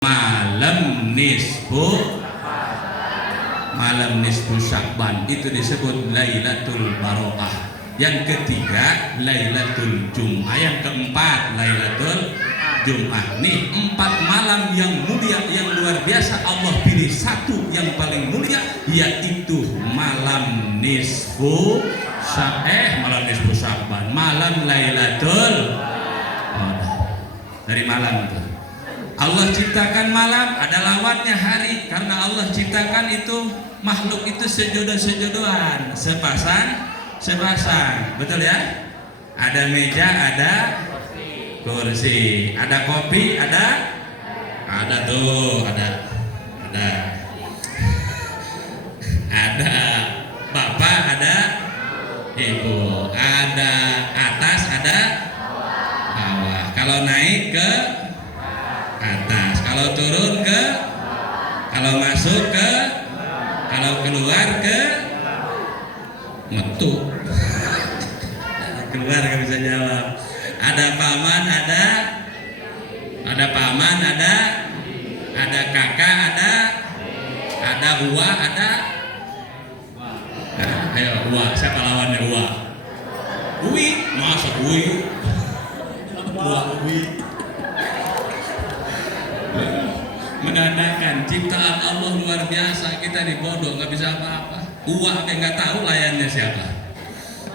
malam nisfu Sya'ban itu disebut Lailatul Barokah. Yang ketiga Lailatul Jum'ah, yang keempat Lailatul Jum'ah. Nih 4 malam yang mulia, yang luar biasa. Allah pilih satu yang paling mulia, yaitu malam nisfu Sya'ban, malam Lailatul dari malam itu. Allah ciptakan malam, ada lawannya hari, karena Allah ciptakan itu makhluk itu sejodoh-sejodohan, sepasang, betul ya? Ada meja, ada kursi, ada kopi, ada tuh, ada bapak, ada ibu, ada atas, ada bawah. Kalau naik ke atas, kalau turun ke, kalau masuk ke, kalau keluar ke metu. Keluar gak bisa jawab. Ada paman, ada paman, ada kakak, ada uwa, ada. Nah, ayo uwa, siapa lawannya uwa? Uwi, masa uwi? Uwi. Menandakan ciptaan Allah luar biasa, kita dibodoh, nggak bisa apa-apa. Uwa kayak nggak tahu layannya siapa,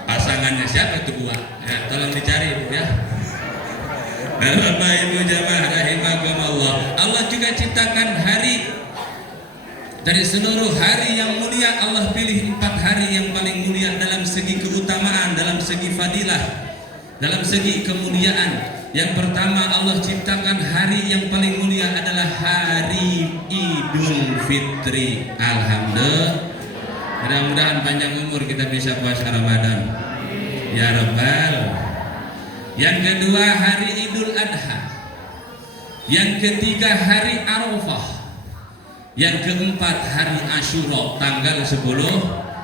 pasangannya siapa itu uwa. Ya, tolong dicari ibu ya. Bapak ibu jamaah rahimakumullah. Allah juga ciptakan hari. Dari seluruh hari yang mulia, Allah pilih 4 hari yang paling mulia dalam segi keutamaan, dalam segi fadilah, dalam segi kemuliaan. Yang pertama, Allah ciptakan hari yang paling mulia adalah hari Idul Fitri. Alhamdulillah. Mudah-mudahan panjang umur kita bisa puasa Ramadan. Ya Rabbal. Yang kedua, hari Idul Adha. Yang ketiga, hari Arafah. Yang keempat, hari Asyura, tanggal 10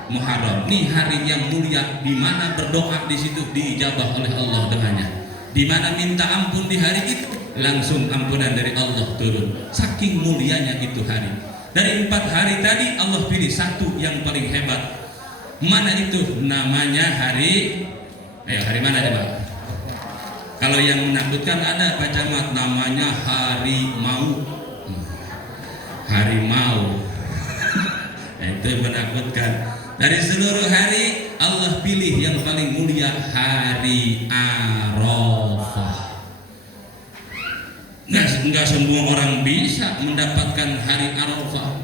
Muharram. Ini hari yang mulia, di mana berdoa di situ diijabah oleh Allah dengannya. Di mana minta ampun di hari itu, langsung ampunan dari Allah turun. Saking mulianya itu hari. Dari 4 hari tadi, Allah pilih satu yang paling hebat. Mana itu? Namanya hari, ayo hari mana coba? Kalau yang menakutkan ada Pak Camat, namanya hari mau. Harimau. Nah, itu yang menakutkan. Dari seluruh hari, Allah pilih yang paling mulia, hari Arafah. Enggak semua orang bisa mendapatkan hari Arafah,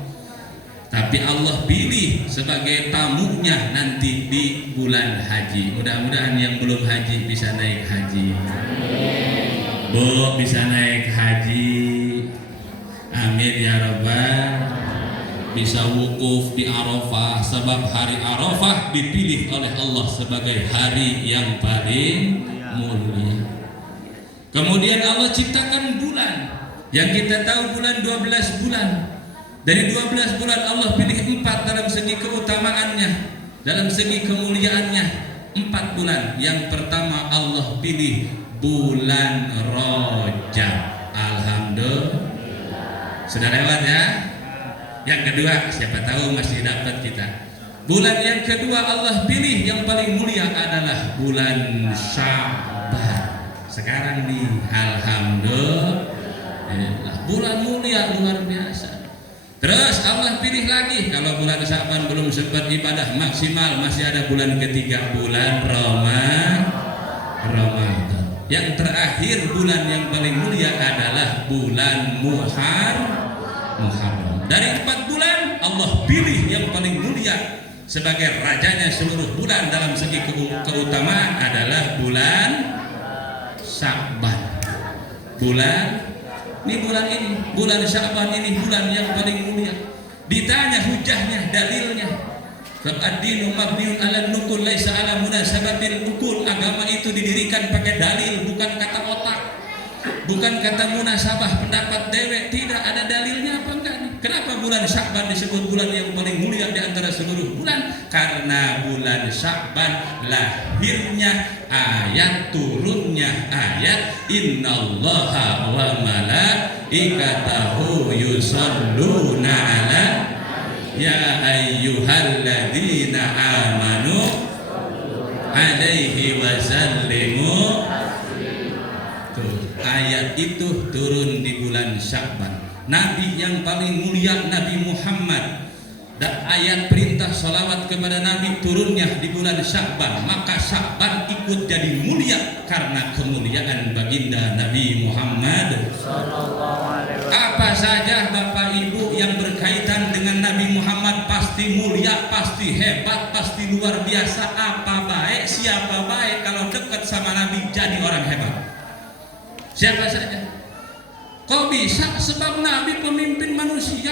tapi Allah pilih sebagai tamunya nanti di bulan haji. Mudah-mudahan yang belum haji bisa naik haji. Bu, bisa naik haji. Amin ya Rabbal. Bisa wukuf di Arafah, sebab hari Arafah dipilih oleh Allah sebagai hari yang paling mulia. Kemudian Allah ciptakan bulan, yang kita tahu bulan 12 bulan. Dari 12 bulan Allah pilih 4 dalam segi keutamaannya, dalam segi kemuliaannya. 4 bulan. Yang pertama Allah pilih bulan Rajab. Alhamdulillah. Sudah lewat ya. Yang kedua, siapa tahu masih dapat kita. Bulan yang kedua Allah pilih yang paling mulia adalah bulan Sya'ban. Sekarang nih, alhamdulillah, bulan mulia luar biasa. Terus Allah pilih lagi, kalau bulan Sya'ban belum sempat ibadah maksimal, masih ada bulan ketiga, bulan Ramadan. Yang terakhir, bulan yang paling mulia adalah bulan Muharram. Dari 4 bulan Allah pilih yang paling mulia sebagai rajanya seluruh bulan dalam segi keutamaan adalah bulan Sya'ban. Bulan Sya'ban ini bulan yang paling mulia. Ditanya hujahnya, dalilnya. Ad-dinu mabniun 'ala nukul laisa 'ala munasabatil nukul. Agama itu didirikan pakai dalil, bukan kata otak. Bukan kata munasabah pendapat dewek, tidak ada dalilnya apa enggak nih? Kenapa bulan Sya'ban disebut bulan yang paling mulia di antara seluruh bulan? Karena bulan Sya'ban lahirnya ayat, turunnya ayat innallaha wa malaikatahu malaikatahu yusholluna ala ya ayyuhalladzina amanu alaihi wasallimu. Ayat itu turun di bulan Sya'ban. Nabi yang paling mulia Nabi Muhammad, dan ayat perintah salawat kepada Nabi turunnya di bulan Sya'ban. Maka Sya'ban ikut jadi mulia karena kemuliaan baginda Nabi Muhammad. Apa saja Bapak Ibu yang berkaitan dengan Nabi Muhammad pasti mulia, pasti hebat, pasti luar biasa. Apa baik, siapa baik kalau dekat sama Nabi jadi orang hebat. Siapa saja. Kok bisa? Sebab Nabi pemimpin manusia.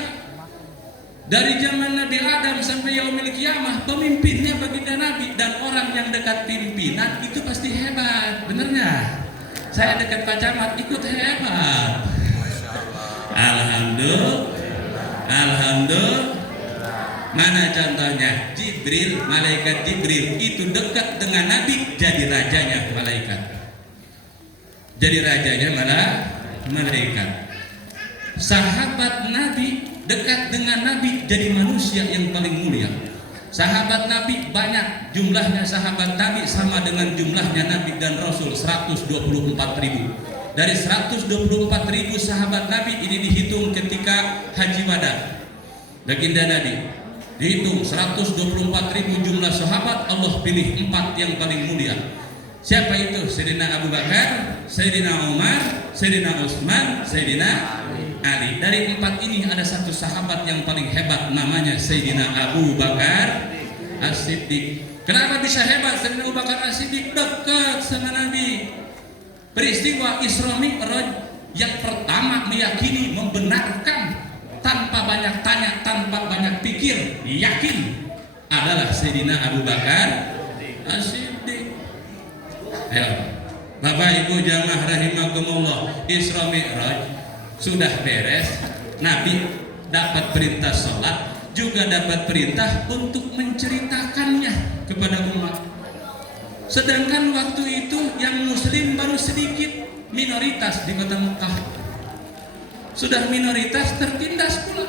Dari zaman Nabi Adam sampai yaumil kiamah, pemimpinnya baginda Nabi. Dan orang yang dekat pimpinan itu pasti hebat. Bener nggak? Saya dekat Pak Camat ikut hebat. Alhamdulillah. Alhamdulillah. Mana contohnya? Jibril, malaikat Jibril itu dekat dengan Nabi jadi rajanya malaikat. Jadi rajanya malah malaikat. Sahabat Nabi dekat dengan Nabi jadi manusia yang paling mulia. Sahabat Nabi banyak, jumlahnya sahabat Nabi sama dengan jumlahnya Nabi dan Rasul 124.000. Dari 124.000 sahabat Nabi ini dihitung ketika Haji Wada. Baginda Nabi dihitung 124.000 jumlah sahabat, Allah pilih 4 yang paling mulia. Siapa itu? Sayyidina Abu Bakar, Sayyidina Umar, Sayyidina Utsman, Sayyidina Ali. Dari 4 ini ada satu sahabat yang paling hebat, namanya Sayyidina Abu Bakar As-Siddiq. Kenapa bisa hebat Sayyidina Abu Bakar As-Siddiq? Dekat sama Nabi. Peristiwa Isra Mi'raj yang pertama meyakini, membenarkan tanpa banyak tanya, tanpa banyak pikir, yakin adalah Sayyidina Abu Bakar As-Siddiq. Ayo, Bapak Ibu jamaah rahimakumullah, Isra Mi'raj sudah beres, Nabi dapat perintah sholat, juga dapat perintah untuk menceritakannya kepada umat. Sedangkan waktu itu yang muslim baru sedikit, minoritas di kota Mekah. Sudah minoritas tertindas pula.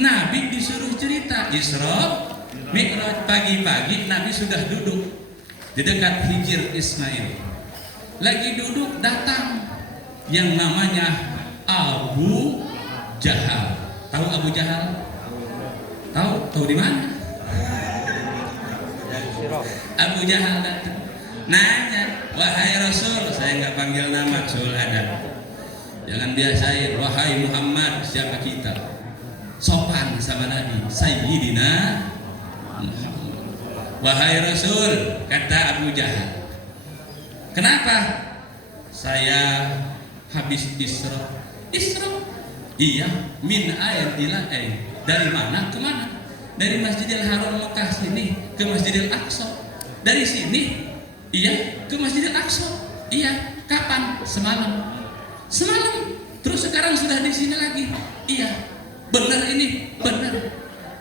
Nabi disuruh cerita Isra Mi'raj. Pagi-pagi Nabi sudah duduk di dekat Hijr Ismail. Lagi duduk datang yang namanya Abu Jahal. Tahu Abu Jahal? Tahu? Tahu di mana? Abu Jahal datang. Nanya, wahai Rasul, saya nggak panggil nama, Rasul ada. Jangan biasain, wahai Muhammad, siapa kita? Sopan sama Nabi, Sayyidina Muhammad. Wahai Rasul, kata Abu Jahal, kenapa? Saya habis Isra. Isra? Iya, min ain ila ain. Dari mana ke mana? Dari Masjidil Haram Mekah sini ke Masjidil Aqsa. Dari sini, iya, ke Masjidil Aqsa. Iya, kapan? Semalam. Semalam. Terus sekarang sudah di sini lagi. Iya, benar ini, benar.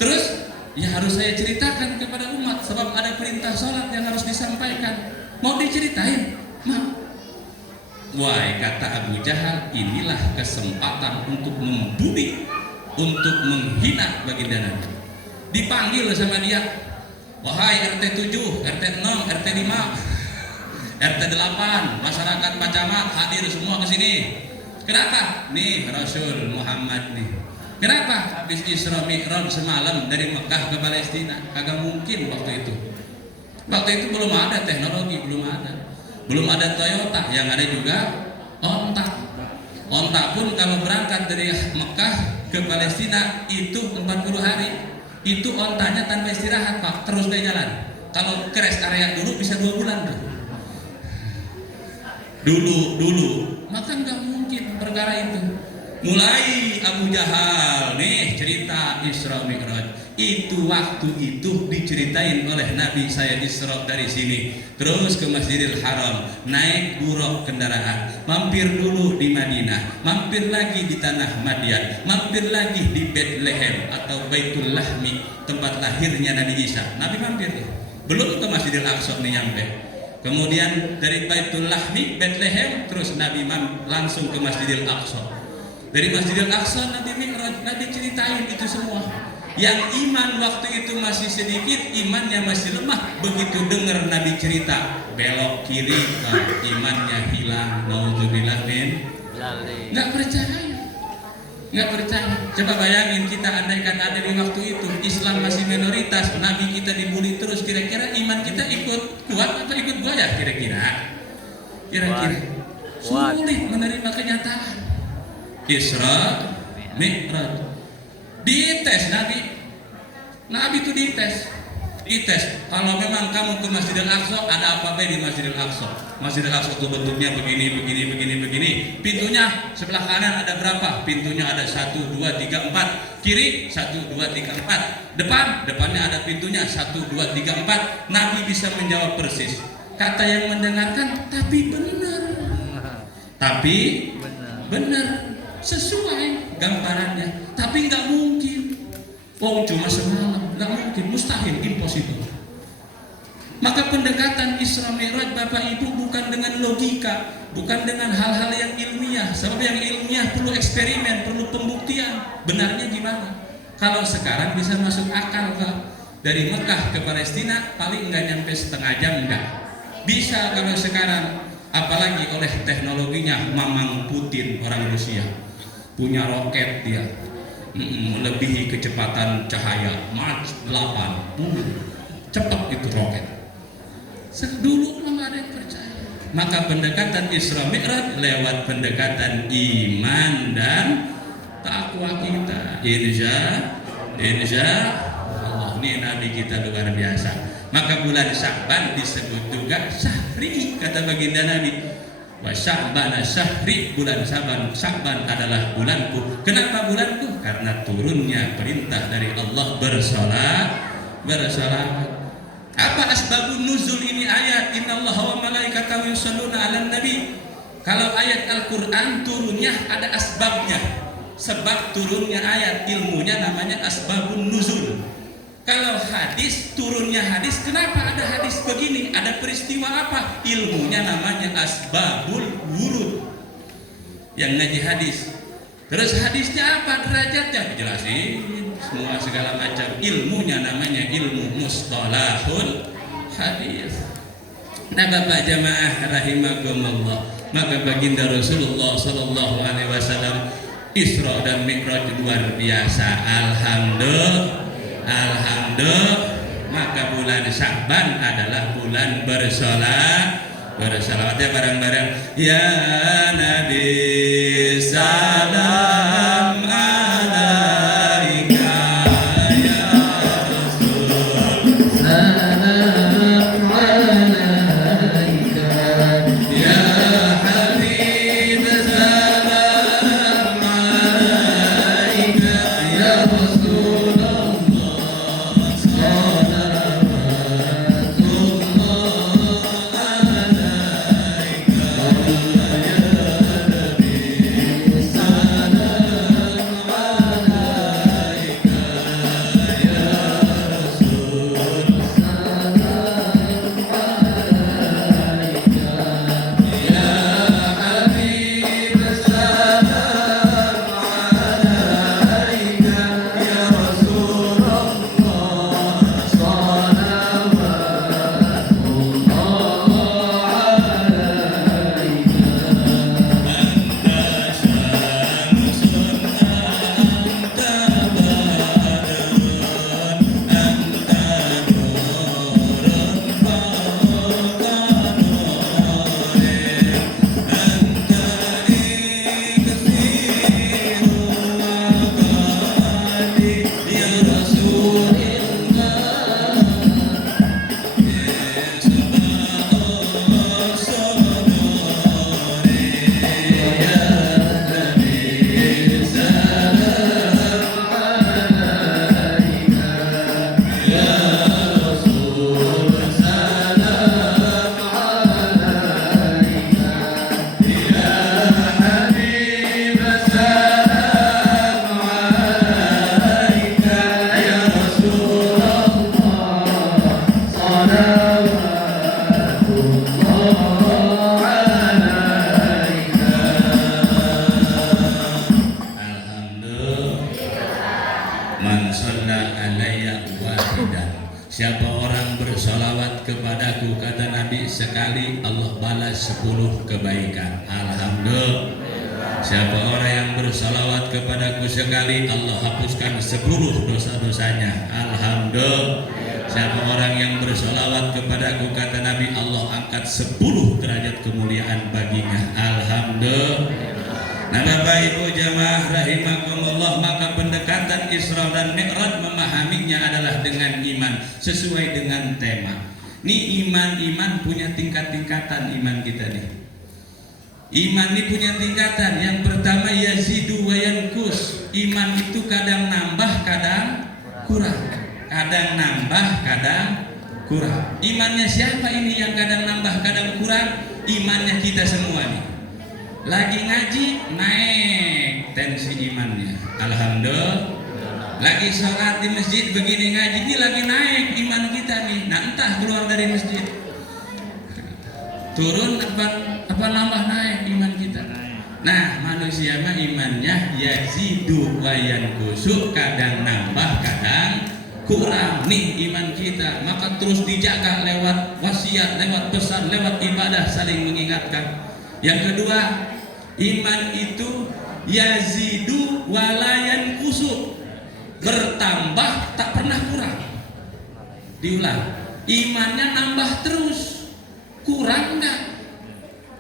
Terus ya harus saya ceritakan kepada umat, sebab ada perintah sholat yang harus disampaikan. Mau diceritain? Mau. Wah, kata Abu Jahal, inilah kesempatan untuk membuli, untuk menghina baginda Nabi. Dipanggil sama dia, wahai RT 7, RT 6, RT 5, RT 8, masyarakat Pak Camat hadir semua ke sini. Kenapa? Nih Rasul Muhammad nih. Kenapa? Habis Isra Mi'raj semalam dari Mekah ke Palestina. Kagak mungkin waktu itu. Waktu itu belum ada teknologi, belum ada. Belum ada Toyota, yang ada juga onta. Onta pun kalau berangkat dari Mekah ke Palestina itu 40 hari. Itu ontanya tanpa istirahat, Pak, terus dia jalan. Kalau ke rest area dulu bisa 2 bulan tuh. Dulu. Maka nggak mungkin perkara itu. Mulai Abu Jahal nih cerita Isra Mi'raj. Itu waktu itu diceritain oleh Nabi, saya Isra dari sini terus ke Masjidil Haram, naik buruk kendaraan, mampir dulu di Madinah, mampir lagi di tanah Madian, mampir lagi di Bethlehem atau Baitul Lahmi, tempat lahirnya Nabi Isa. Nabi mampir belum ke Masjidil Aqsa nih nyampe. Kemudian dari Baitul Lahmi, Bethlehem, terus Nabi langsung ke Masjidil Aqsa. Dari Masjidil Aqsa Nabi Mi'raj, Nabi ceritain itu semua. Yang iman waktu itu masih sedikit, imannya masih lemah. Begitu dengar Nabi cerita, belok kiri, imannya hilang. Nauzubillah min. Nggak percaya. Nggak percaya. Coba bayangin kita andaikan ada di waktu itu Islam masih minoritas, Nabi kita dibully terus, kira-kira iman kita ikut kuat atau ikut goyah kira-kira? Sulit menerima kenyataan. Isra Mi'raj. Dites Nabi itu dites. Kalau memang kamu ke Masjidil Aqsa, ada apa di Masjidil Aqsa? Masjidil Aqsa itu bentuknya begini. Pintunya sebelah kanan ada berapa? Pintunya ada 1, 2, 3, 4. Kiri 1, 2, 3, 4. Depannya ada pintunya 1, 2, 3, 4. Nabi bisa menjawab persis. Kata yang mendengarkan, tapi benar. Sesuai gambarannya. Tapi nggak mungkin. Cuma semalam, nggak mungkin, mustahil, impossible. Maka pendekatan Isra Mi'raj Bapak Ibu bukan dengan logika, bukan dengan hal-hal yang ilmiah. Sebab yang ilmiah perlu eksperimen, perlu pembuktian. Benarnya gimana? Kalau sekarang bisa masuk akal, Pak. Dari Mekah ke Palestina paling nggak nyampe setengah jam, nggak. Bisa kalau sekarang, apalagi oleh teknologinya Mamang Putin, orang Rusia, punya roket dia. Melebihi kecepatan cahaya Mach 8. Cepat itu roket. Dulu belum ada yang percaya. Maka pendekatan Isra Mi'raj lewat pendekatan iman dan takwa kita. Insya Allah, ini Nabi kita luar biasa. Maka bulan Sya'ban disebut juga syahri, kata baginda Nabi. Wa Sya'bana syahri, bulan Sya'ban adalah bulanku. Kenapa bulanku? Karena turunnya perintah dari Allah bersolat. Apa asbabun nuzul ini ayat? Innallaha wa malaikatahu yusholluna 'alan nabi. Kalau ayat Al-Qur'an turunnya ada asbabnya. Sebab turunnya ayat, ilmunya namanya asbabun nuzul. Kalau hadis, turunnya hadis, kenapa ada hadis begini? Ada peristiwa apa? Ilmunya namanya asbabul wurud. Yang ngaji hadis. Terus hadisnya apa? Derajatnya dijelasin. Semua segala macam. Ilmunya namanya ilmu mustalahul hadis. Nah Bapak jamaah rahimakumullah. Maka baginda Rasulullah sallallahu alaihi wasallam Isra dan Mi'raj luar biasa. Alhamdulillah. Maka bulan Sya'ban adalah bulan bersolawat ya bareng-bareng. Ya Nabi salam alaika, ya Rasul salam alaika, ya Habib salam alaika, ya Rasul. Sana Siapa orang bersolawat kepadaku, kata Nabi, sekali Allah balas 10 kebaikan. Alhamdulillah. Siapa orang yang bersolawat kepadaku sekali, Allah hapuskan 10 dosa-dosanya. Alhamdulillah. Siapa orang yang bersolawat kepadaku, kata Nabi, Allah angkat 10 derajat kemuliaan baginya. Alhamdulillah. Nah, Bapak Ibu jamaah rahimakumullah, maka pendekatan Isra dan Mi'raj memahaminya adalah dengan iman, sesuai dengan tema. Ini iman punya tingkat-tingkatan iman kita nih. Iman ini punya tingkatan. Yang pertama yazidu wa yankus. Iman itu kadang nambah, kadang kurang. Kadang nambah, kadang kurang. Imannya siapa ini yang kadang nambah, kadang kurang? Imannya kita semua nih. Lagi ngaji naik tensi imannya. Alhamdulillah. Lagi sholat di masjid begini ngaji, ini lagi naik iman kita nih. Nah, entah keluar dari masjid turun apa nambah naik iman kita. Nah, manusia mah imannya yazidu wa yanqusu, kadang nambah kadang kurang nih iman kita. Maka terus dijaga lewat wasiat, lewat pesan, lewat ibadah, saling mengingatkan. Yang kedua, iman itu yazidu wa la yanqusu, bertambah tak pernah kurang. Diulang, imannya nambah terus, kurang enggak?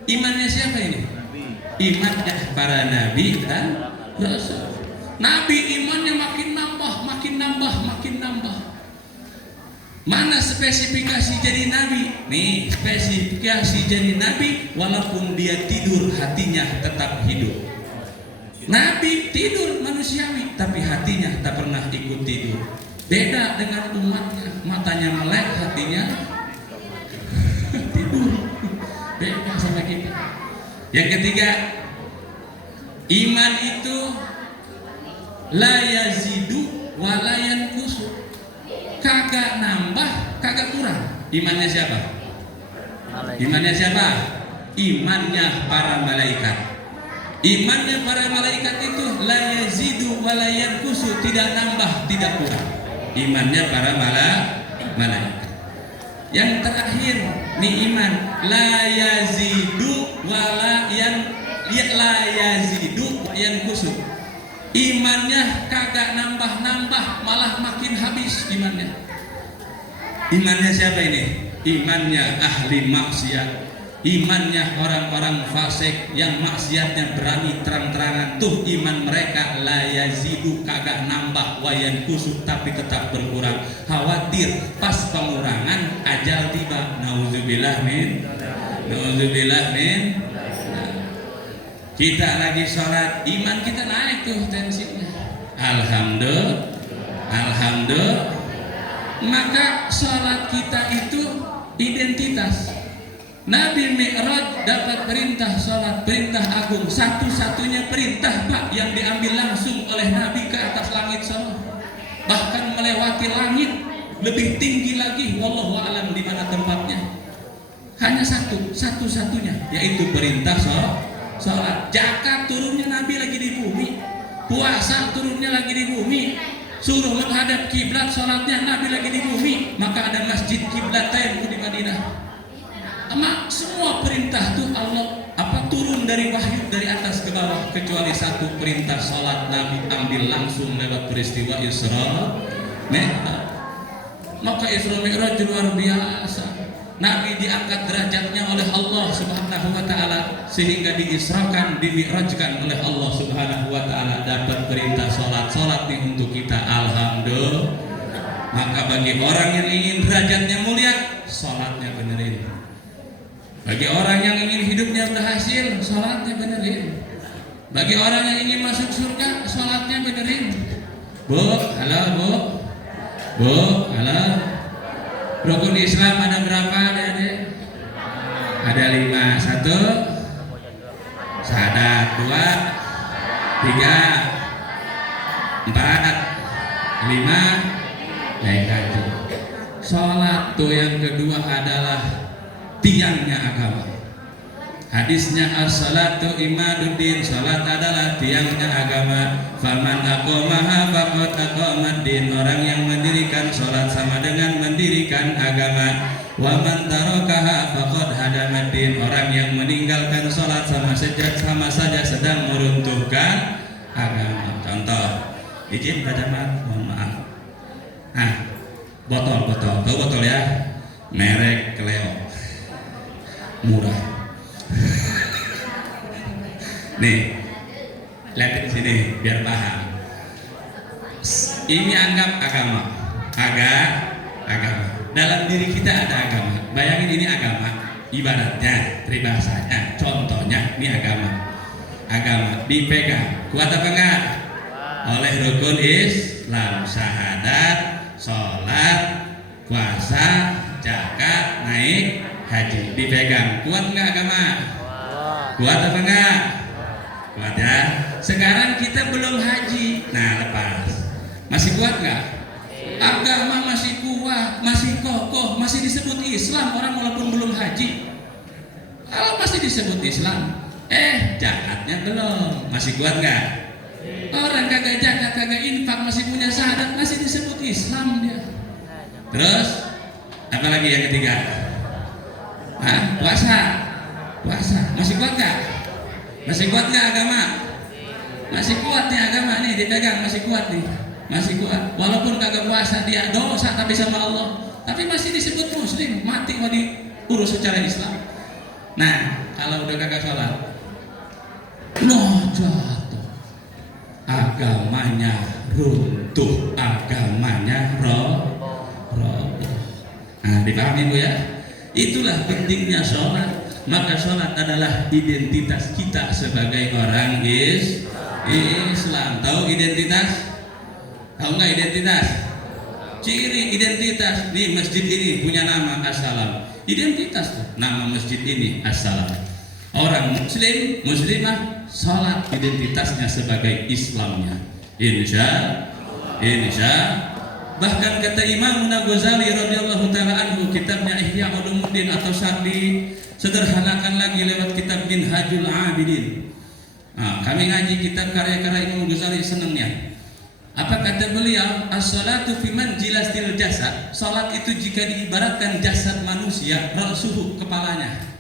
Imannya siapa ini? Imannya para nabi dan rasul. Nabi imannya makin nambah, makin nambah, makin nambah. Mana spesifikasi jadi nabi? Nih, spesifikasi jadi nabi, walaupun dia tidur hatinya tetap hidup. Nabi tidur manusiawi, tapi hatinya tak pernah ikut tidur. Beda dengan umatnya, matanya melek, hatinya tidur. Beda sama kita. Yang ketiga, iman itu la yazidu wa la yanqusu, kagak nambah, kagak kurang. Imannya siapa? Imannya siapa? Imannya para malaikat. Imannya para malaikat itu la yazidu wa la yanqusu, tidak nambah, tidak kurang. Imannya para malaikat. Yang terakhir nih iman la yazidu wa la yazidu wa yanqusu. Imannya kagak nambah-nambah, malah makin habis imannya. Imannya siapa ini? Imannya ahli maksiat. Imannya orang-orang fasik yang maksiatnya berani terang-terangan. Tuh iman mereka la yazidu, kagak nambah, wa yanqusu, tapi tetap berkurang. Khawatir pas pengurangan ajal tiba. Nauzubillah min. Kita lagi sholat, iman kita naik tuh tensinya. Alhamdulillah. Maka sholat kita itu identitas. Nabi Mi'raj dapat perintah sholat, perintah agung, satu-satunya perintah Pak yang diambil langsung oleh Nabi ke atas langit sana, bahkan melewati langit, lebih tinggi lagi, wallahu a'lam di mana tempatnya. Hanya satu-satunya, yaitu perintah sholat. Zakat turunnya Nabi lagi di bumi, puasa turunnya lagi di bumi, suruh menghadap kiblat, sholatnya Nabi lagi di bumi. Maka ada masjid kiblatain di Madinah. Semua perintah tuh Allah turun dari wahyu dari atas ke bawah, kecuali satu perintah sholat Nabi ambil langsung lewat peristiwa Isra Mi'raj. Maka Isra Mi'raj luar biasa. Nabi diangkat derajatnya oleh Allah Subhanahu wa taala sehingga diisrakan, dimi'rajkan oleh Allah Subhanahu wa taala, dapat perintah sholat nih untuk kita. Alhamdulillah. Maka bagi orang yang ingin derajatnya mulia, sholatnya benerin. Bagi orang yang ingin hidupnya berhasil, sholatnya benerin. Bagi orang yang ingin masuk surga, sholatnya benerin. Bu, halo. Rukun Islam ada berapa, Adik? Ada 5. 1 syahadat, 2 3 4 5 naik haji. Sholat tuh yang kedua adalah tiangnya agama. Hadisnya as-salatu imaduddin, salat adalah tiangnya agama. Faman aqamaha faqad aqamad-din, orang yang mendirikan salat sama dengan mendirikan agama. Wa man tarakaha faqad hadamad-din, orang yang meninggalkan salat sama saja sedang meruntuhkan agama. Contoh, izin baca mohon maaf. Botol, tahu botol ya? Merek Cleo, murah. Nih, lihat di sini biar paham. Ini anggap agama. Agama. Dalam diri kita ada agama. Bayangin ini agama. Ibaratnya, peribahasanya, contohnya ini agama. Agama dipegang. Kuat apa enggak? Oleh rukun Islam, syahadat, sholat, puasa, zakat, naik haji, dipegang. Kuat enggak agama? Kuat apa enggak? Kuat ya. Sekarang kita belum haji. Nah, lepas. Masih kuat enggak? Agama masih kuat, masih kokoh, masih disebut Islam orang walaupun belum haji. Kalau masih disebut Islam, zakatnya belum. Masih kuat enggak? Orang kagak zakat, kagak infak, masih punya syahadat, masih disebut Islam dia. Terus apalagi yang ketiga? Puasa. Masih kuat nggak? Masih kuat nggak agama? Masih kuat nih agama nih, dipegang masih kuat nih, masih kuat. Walaupun kagak puasa dia dosa tapi sama Allah, tapi masih disebut muslim, mati mau diurus secara Islam. Nah, kalau udah kagak sholat, jatuh, agamanya runtuh, agamanya roboh. Nah, dipahami Bu ya? Itulah pentingnya sholat. Maka sholat adalah identitas kita sebagai orang Islam. Tahu identitas? Tahu nggak identitas? Ciri identitas. Nih, masjid ini punya nama As-Salam. Identitas tuh, nama masjid ini As-Salam. Orang muslimah sholat, identitasnya sebagai Islamnya. Insya. Bahkan kata Imam Ghazali radhiyallahu taala anhu, kitabnya Ihya Ulumuddin atau Syarhi sederhanakan lagi lewat kitab Minhajul Abidin. Kami ngaji kitab karya-karya Imam Ghazali senangnya. Apa kata beliau? As-salatu fi manjilatil jasad. Salat itu jika diibaratkan jasad manusia, ra'suhu, kepalanya.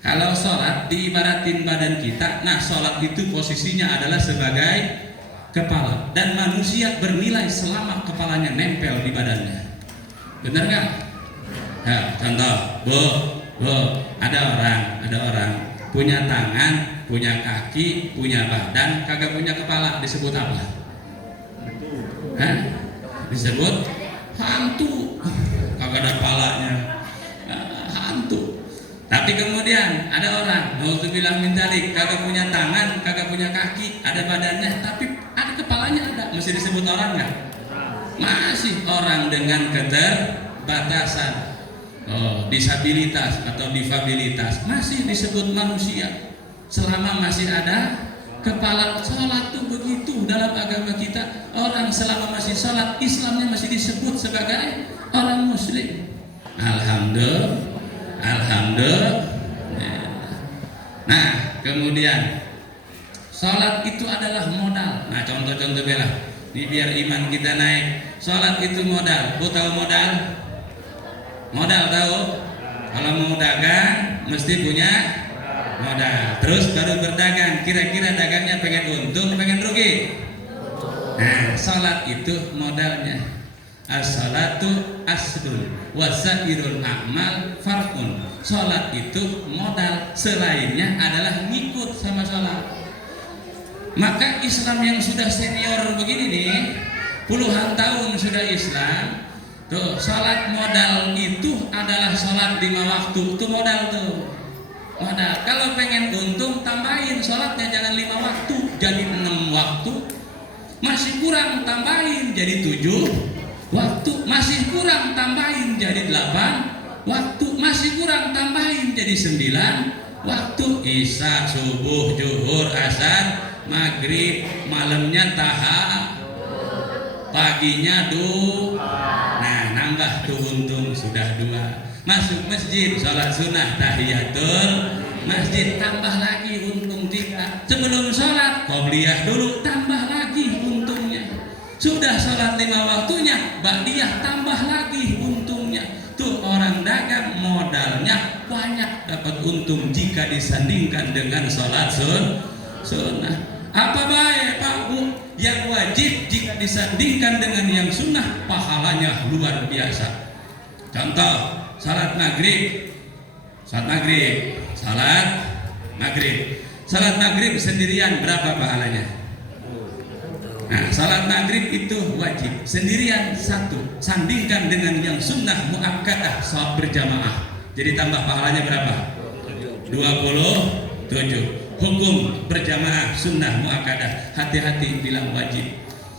Kalau salat diibaratin badan kita, nah salat itu posisinya adalah sebagai kepala, dan manusia bernilai selama kepalanya nempel di badannya. Benar nggak? Ya, contoh, Bu, ada orang punya tangan, punya kaki, punya badan, kagak punya kepala, disebut apa? Disebut hantu. Kagak ada kepalanya, hantu. Tapi kemudian ada orang, nauzubillah min dzalik, kagak punya tangan, kagak punya kaki, ada badannya, tapi ada kepalanya, ada. Masih disebut orang nggak? Masih orang dengan keterbatasan, disabilitas atau difabilitas, masih disebut manusia selama masih ada kepala. Sholat tuh begitu dalam agama kita. Orang selama masih sholat, Islamnya masih disebut sebagai orang muslim. Alhamdulillah. Nah, kemudian sholat itu adalah modal. Nah, contoh-contoh bela. Ini biar iman kita naik. Sholat itu modal. Bu tahu modal? Modal tahu? Kalau mau dagang mesti punya modal. Terus baru berdagang. Kira-kira dagangnya pengen untung, pengen rugi? Nah, sholat itu modalnya. As-salatu asdun wasairul a'mal farqun. Sholat itu modal, selainnya adalah ngikut sama sholat. Maka Islam yang sudah senior begini nih, puluhan tahun sudah Islam, tuh sholat modal itu adalah sholat 5 waktu. Itu modal tuh, modal. Kalau pengen untung tambahin sholatnya, jangan 5 waktu jadi 6 waktu. Masih kurang tambahin jadi 7 waktu, masih kurang tambahin jadi 8 waktu, masih kurang tambahin jadi 9 waktu. Isya, subuh, zuhur, asar, maghrib, malamnya paginya nah nambah tuh untung sudah 2. Masuk masjid, sholat sunnah tahiyatul masjid, tambah lagi untung 3. Sebelum sholat qobliyah dulu, tambah lagi untungnya. Sudah sholat 5 waktunya, ba'diyah, tambah lagi untungnya. Tuh orang dagang modalnya banyak, dapat untung jika disandingkan dengan sholat sunnah. Apa baik Pak Bu? Yang wajib jika disandingkan dengan yang sunnah pahalanya luar biasa. Contoh, salat maghrib. Salat maghrib sendirian berapa pahalanya? Nah, salat maghrib itu wajib sendirian 1, sandingkan dengan yang sunnah muakkadah salat berjamaah. Jadi tambah pahalanya berapa? 27. Hukum berjamaah sunnah muakkadah. Hati-hati bilang wajib.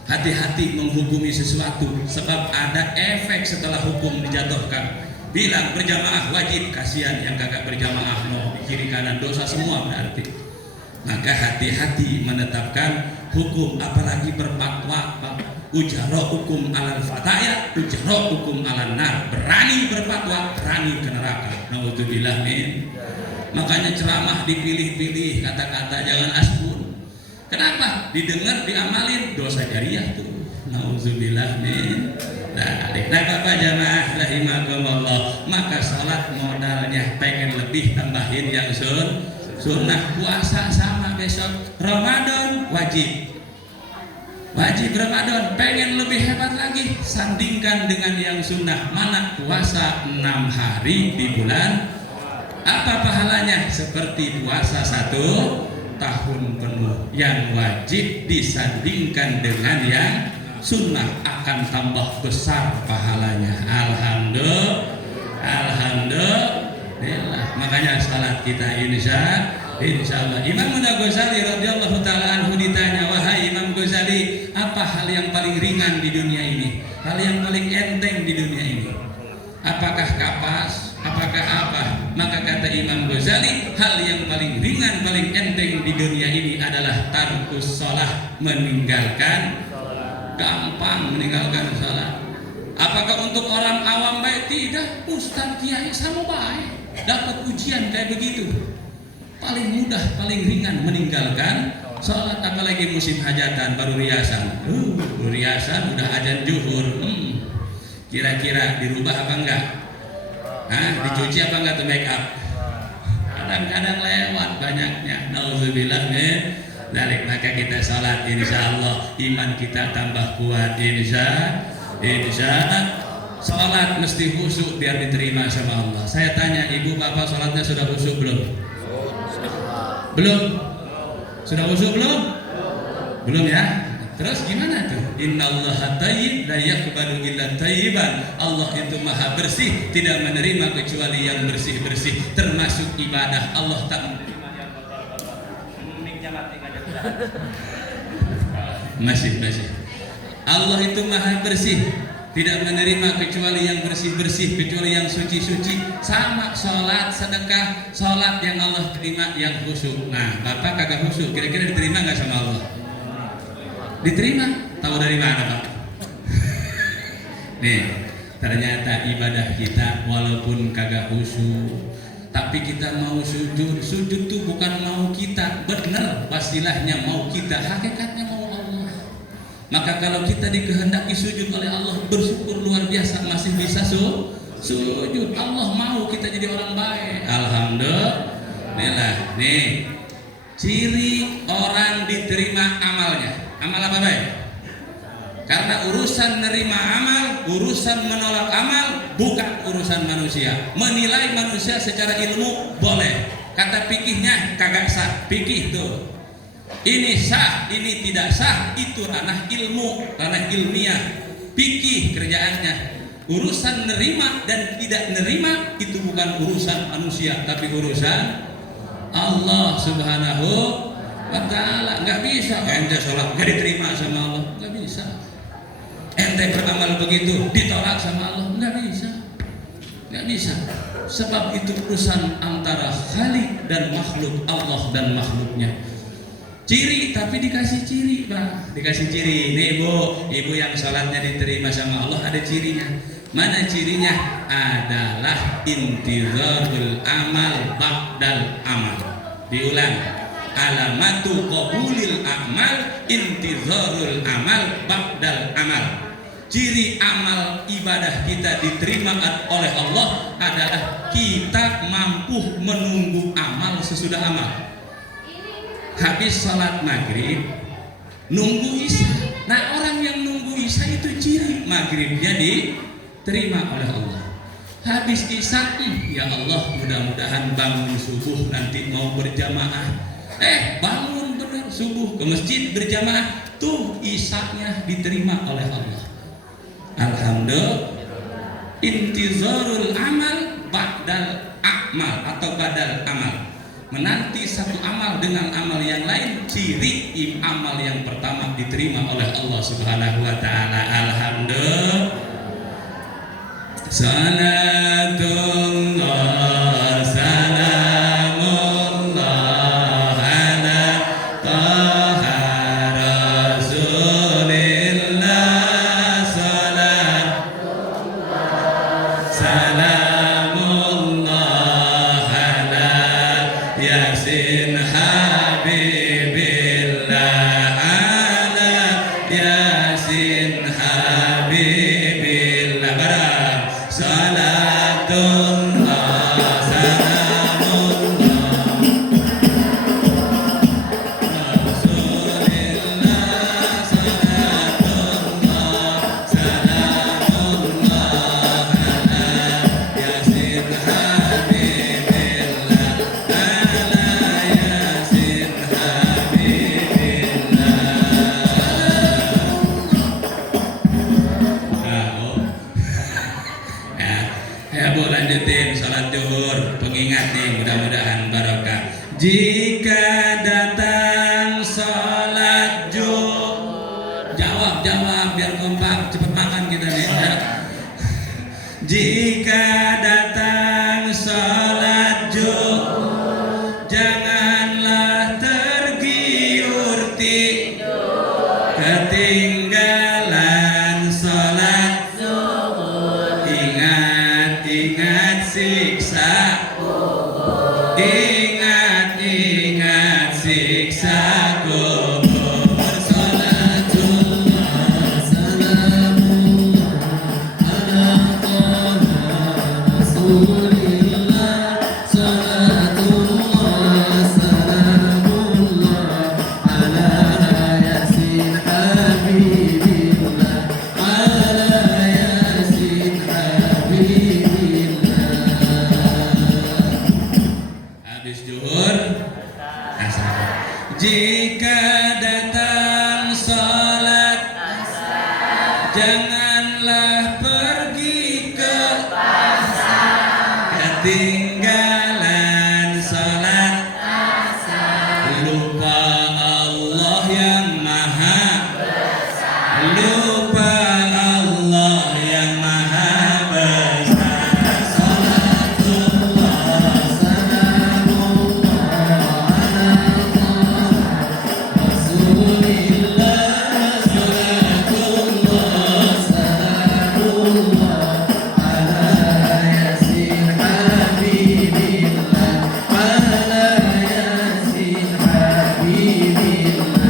Hati-hati menghukumi sesuatu, sebab ada efek setelah hukum dijatuhkan. Bilang berjamaah wajib, kasihan yang kagak berjamaah mau di kiri kanan, dosa semua berarti. Maka hati-hati menetapkan hukum, apalagi berfatwa. Ujaro hukum alal fataya, ujaro hukum alal nar. Berani berfatwa, berani ke neraka. Naudzubillah min. Makanya ceramah dipilih-pilih, kata-kata jangan asbun. Kenapa? Didengar, diamalin, dosa jariah tuh. Nauzubillah min dzalik. Nah, Bapak jamaah rahimakumullah, maka salat modalnya pengen lebih, tambahin yang sunnah. Puasa sama besok. Ramadan wajib Ramadan, pengen lebih hebat lagi, sandingkan dengan yang sunnah. Mana? Puasa 6 hari di bulan. Apa pahalanya? Seperti puasa 1 tahun penuh. Yang wajib disandingkan dengan yang sunnah akan tambah besar pahalanya. Alhamdulillah. Makanya salat kita insya Allah. Imam Ghazali radhiyallahu taala anhu ditanya, wahai Imam Ghazali, apa hal yang paling ringan di dunia ini? Hal yang paling enteng di dunia ini? Apakah kapas? Apakah apa? Maka kata Imam Ghazali, hal yang paling ringan, paling enteng di dunia ini adalah tarkus sholah, meninggalkan. Gampang meninggalkan sholat. Apakah untuk orang awam baik? Tidak. Ustaz kiai sama baik, dapat ujian kayak begitu. Paling mudah, paling ringan meninggalkan sholat. Apalagi musim hajatan, baru riasan. Riasan udah azan zuhur. Kira-kira dirubah apa enggak? Dicuci apa enggak tuh make up? Kadang-kadang lewat banyaknya. Nauzubillah min dzalik. Maka kita salat insyaallah iman kita tambah kuat insyaallah. Salat mesti khusyuk biar diterima sama Allah. Saya tanya ibu bapak, salatnya sudah khusyuk belum? Belum? Sudah khusyuk belum? Belum ya? Terus gimana tuh? Innallaha thayyib la yaqbalu illa thayyiban. Allah itu maha bersih, tidak menerima kecuali yang bersih-bersih, termasuk ibadah. Allah tak menerima yang masih. Allah itu maha bersih, tidak menerima kecuali yang bersih-bersih, kecuali yang suci-suci. Sama sholat, sedekah, sholat yang Allah terima yang khusyuk. Nah, bapak kagak khusyuk, kira-kira diterima nggak sama Allah? Diterima. Tahu dari mana Pak? Nih, ternyata ibadah kita walaupun kagak khusyuk, tapi kita mau sujud. Sujud tuh bukan mau kita, bener wasilahnya mau kita, hakikatnya mau Allah. Maka kalau kita dikehendaki sujud oleh Allah, bersyukur luar biasa masih bisa sujud. Allah mau kita jadi orang baik. Alhamdulillah. Nih, ciri orang diterima amalnya. Amal apa baik? Karena urusan nerima amal, urusan menolak amal bukan urusan manusia. Menilai manusia secara ilmu boleh. Kata fikihnya kagak sah. Fikih tuh. Ini sah, ini tidak sah, itu ranah ilmu, ranah ilmiah. Fikih kerjaannya. Urusan nerima dan tidak nerima itu bukan urusan manusia, tapi urusan Allah Subhanahu wa ta'ala. Nggak bisa ente sholat nggak diterima sama Allah, nggak bisa. Ente beramal begitu ditolak sama Allah, nggak bisa. Sebab itu urusan antara Khalik dan makhluk, Allah dan makhluknya. Ciri, tapi dikasih ciri Pak, dikasih ciri. Nih ibu yang sholatnya diterima sama Allah ada cirinya. Mana cirinya? Adalah intizarul amal ba'dal amal. Diulang. Alamatu qabulil amal intizarul amal ba'dal amal. Ciri amal ibadah kita diterima oleh Allah adalah kita mampu menunggu amal sesudah amal. Habis sholat maghrib nunggu isya. Nah, orang yang nunggu isya itu ciri maghribnya diterima oleh Allah. Habis isya, ya Allah, mudah-mudahan bangun subuh nanti mau berjamaah. Bangun benar subuh ke masjid berjamaah, tuh isyanya diterima oleh Allah. Alhamdulillah. Intizarul amal ba'dal amal atau badal amal. Menanti satu amal dengan amal yang lain, ciri amal yang pertama diterima oleh Allah Subhanahu wa taala. Alhamdulillah. Salatullah salamullah ala taha rasulillah. Salamullah ala yasin habibillah ala yasin habibillah. Barang salatullah salamullah rasulillah. Salatullah salamullah ala yasin habibillah ala yasin habibillah. Ya Bu, lanjutin sholat zuhur. Pengingat nih, mudah-mudahan barokah. Jika datang sholat zuhur, jawab biar kompak, cepet makan kita nih. Jika datang sholat zuhur, janganlah tergiur ketinggalan sholat. Ingat siksa kubur. Ingat siksa kubur. Salatullah salamullah ala taha rasulillah. Salatullah salamullah ala yasin habibillah ala yasin habibillah. Habis zuhur asar. Jika datang sholat asar, janganlah pergi ke pasar. Ketinggalan sholat asar, lupa Allah yang maha besar. Lupa Allah yang maha besar. Salatullah salamullah ala rasulillah. Salatullah salamullah ala yasin habibillah ala yasin habibillah.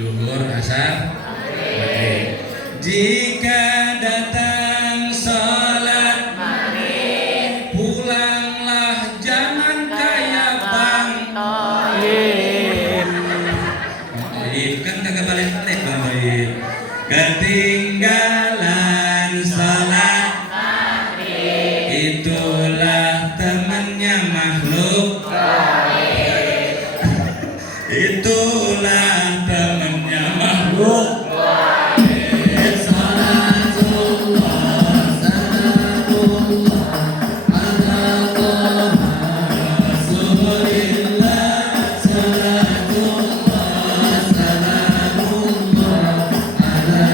Zuhur asar maghrib. Jika datang sholat maghrib, pulanglah jangan kayak Bang Toib. Kan kagak balik-balik Bang Toib. Ketinggalan sholat maghrib, itulah temannya makhluk gaib. Itulah temannya makhluk gaib. Salatullah salamullah ala taha rasulillah. Salatullah salamullah ala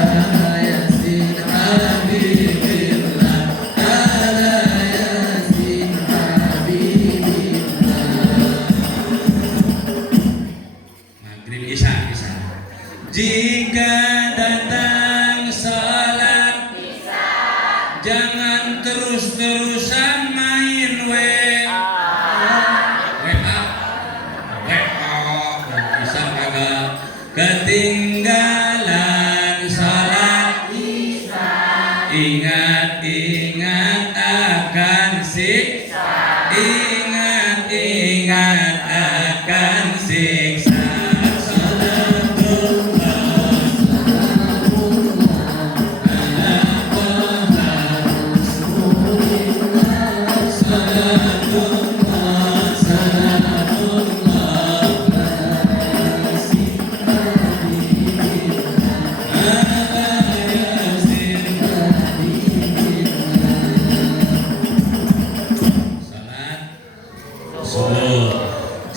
yasin habibillah ala yasin habibillah. Maghrib isya. Jika datang salat, jangan terus-terusan main WA. Bisa kagak? Ketinggalan salat Isya, ingat-ingat akan siksa, ingat-ingat akan siksa.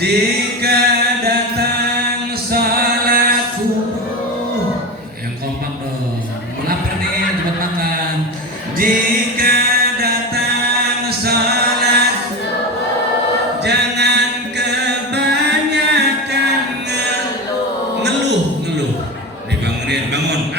Jika datang salat subuh, yang kompak dong, lapar nih, cepat makan. Jika datang salat subuh, jangan kebanyakan ngeluh. Dibangunin, bangun.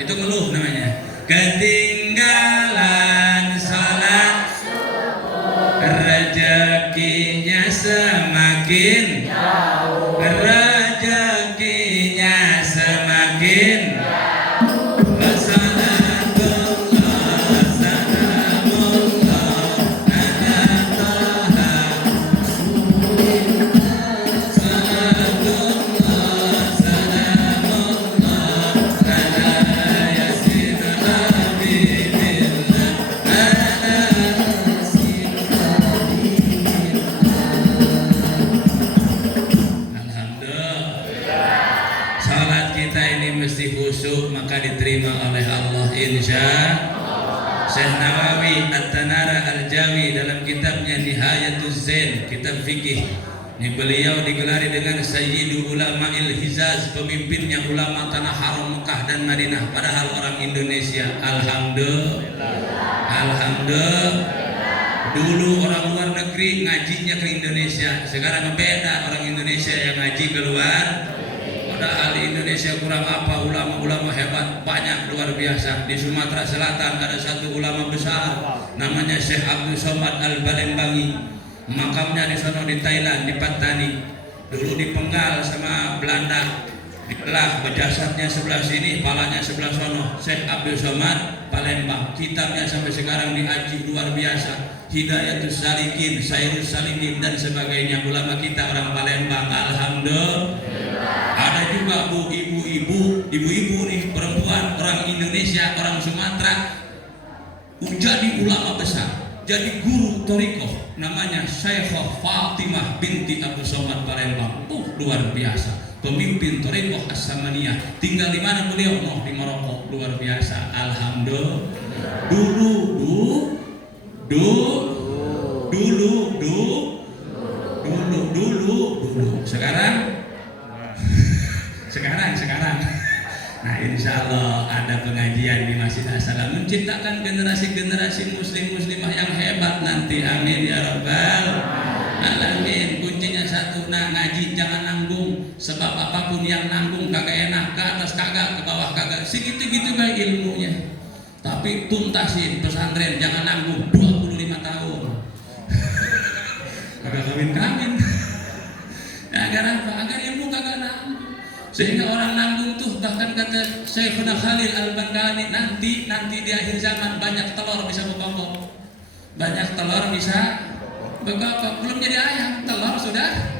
Itu ngeluh namanya. Ketinggalan salat subuh, rezekinya semakin jauh, rezekinya semakin jauh. Wassalamullah, salamullah ala Taha, salamullah, salamullah ala Yasin Habibillah, ala Yasin salat kita ini mesti khusyuk, maka diterima oleh Allah insya. Syekh Nawawi At-Tanara Al-Jawi dalam kitabnya Nihayatuz Zain, kitab fikih, ini beliau digelari dengan Sayyidu Ulama'il Hijaz, pemimpinnya ulama tanah haram Mekah dan Madinah, padahal orang Indonesia. Alhamdulillah. Dulu orang luar negeri ngajinya ke Indonesia, sekarang beda, orang Indonesia yang ngaji keluar. Padahal di Indonesia kurang apa, ulama-ulama hebat banyak, luar biasa. Di Sumatera Selatan ada satu ulama besar namanya Syekh Abdul Somad Al-Balembangi, makamnya di sana di Thailand, di Patani. Dulu dipenggal sama Belanda, dibelah, berjasadnya sebelah sini, palanya sebelah sono. Syekh Abdul Somad Palembang, kitabnya sampai sekarang diaji, luar biasa. Hidayatus Salikin, Sairus Salikin dan sebagainya, ulama kita orang Palembang. Alhamdulillah. Ada juga ibu-ibu nih, perempuan orang Indonesia, orang Sumatera, jadi ulama besar, jadi guru thariqah, namanya Syekhah Fatimah binti Abdul Somad Palembang. Luar biasa, pemimpin thariqah As-Samaniyah. Tinggal di mana beliau? Di Maroko. Luar biasa. Alhamdulillah. Dulu. Sekarang. Nah, insya Allah ada pengajian di Masjid As-Salam, menciptakan generasi-generasi muslim-muslimah yang hebat nanti. Amin ya rabbal alamin. Kuncinya satu, ngaji jangan nanggung. Sebab apapun yang nanggung kagak enak, ke atas kagak, ke bawah kagak, segitu-gitu baik ilmunya. Tapi tuntasin pesantren, jangan nanggung 25 tahun. Kagak kawin-kawin. Agar apa? Agar ilmu kagak nanggung. Sehingga orang nanggung tuh, bahkan kata Syekhuna Khalil Al-Bandani, nanti di akhir zaman banyak telur bisa berkokok. Banyak telur bisa berkokok. Belum jadi ayam, telur sudah